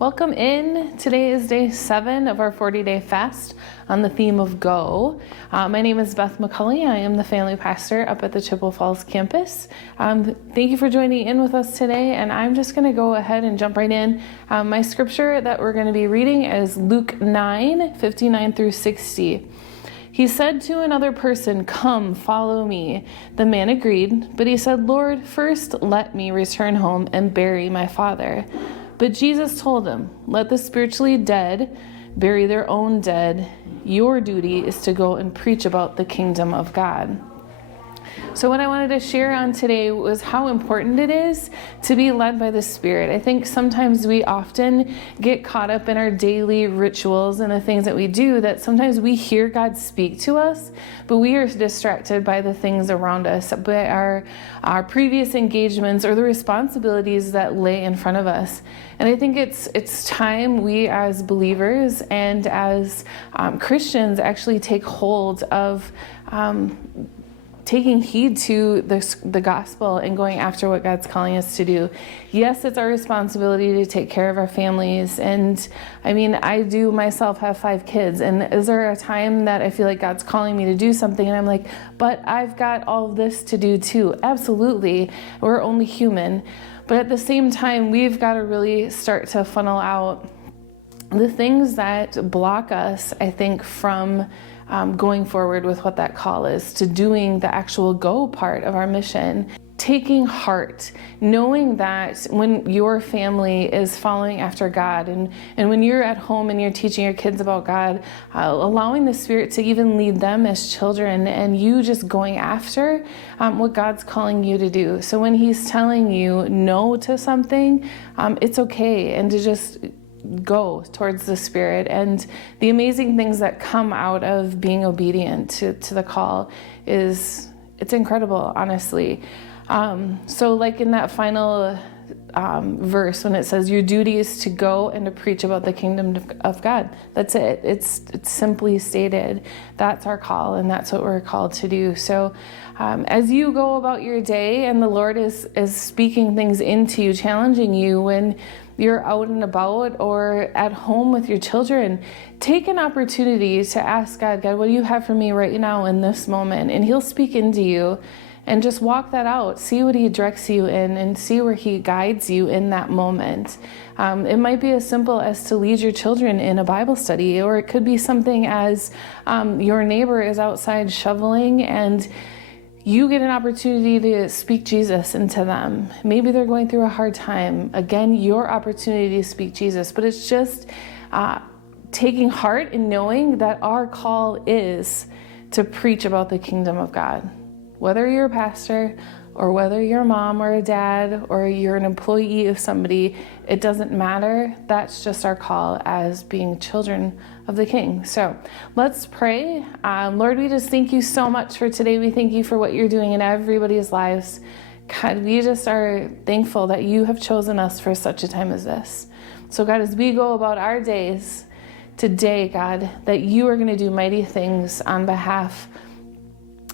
Welcome in. Today is day 7 of our 40-day fast on the theme of go. My name is Beth McCulley. I am the family pastor up at the Chippewa Falls campus. Thank you for joining in with us today, and I'm just going to go ahead and jump right in. My scripture that we're going to be reading is Luke 9:59 through 60. He said to another person, "Come, follow me." The man agreed, but he said, "Lord, first let me return home and bury my father." But Jesus told him, "Let the spiritually dead bury their own dead. Your duty is to go and preach about the kingdom of God." So what I wanted to share on today was how important it is to be led by the Spirit. I think sometimes we often get caught up in our daily rituals and the things that we do that sometimes we hear God speak to us, but we are distracted by the things around us, by our previous engagements or the responsibilities that lay in front of us. And I think it's time we as believers and as Christians actually take hold of taking heed to the gospel and going after what God's calling us to do. Yes, it's our responsibility to take care of our families. And I mean, I do myself have 5 kids. And is there a time that I feel like God's calling me to do something and I'm like, but I've got all of this to do too? Absolutely. We're only human. But at the same time, we've got to really start to funnel out the things that block us, I think, from going forward with what that call is, to doing the actual go part of our mission. Taking heart, knowing that when your family is following after God and when you're at home and you're teaching your kids about God, allowing the Spirit to even lead them as children and you just going after what God's calling you to do. So when He's telling you no to something, it's okay, and to just go towards the Spirit and the amazing things that come out of being obedient to the call it's incredible, honestly. So like in that final verse when it says your duty is to go and to preach about the kingdom of God, that's it. It's simply stated. That's our call, and that's what we're called to do. So as you go about your day and the Lord is speaking things into you, challenging you when you're out and about or at home with your children, take an opportunity to ask God, what do you have for me right now in this moment? And He'll speak into you, and just walk that out. See what He directs you in and see where He guides you in that moment. It might be as simple as to lead your children in a Bible study, or it could be something as your neighbor is outside shoveling and you get an opportunity to speak Jesus into them. Maybe they're going through a hard time. Again, your opportunity to speak Jesus. But it's just taking heart in knowing that our call is to preach about the kingdom of God. Whether you're a pastor or whether you're a mom or a dad or you're an employee of somebody, it doesn't matter. That's just our call as being children of the King. So let's pray. Lord, we just thank you so much for today. We thank you for what you're doing in everybody's lives. God, we just are thankful that you have chosen us for such a time as this. So God, as we go about our days today, God, that you are going to do mighty things on behalf,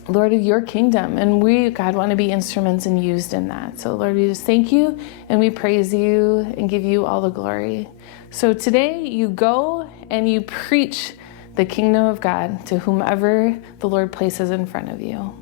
Lord, of your kingdom. And we, God, want to be instruments and used in that. So Lord, we just thank you and we praise you and give you all the glory. So today you go and you preach the kingdom of God to whomever the Lord places in front of you.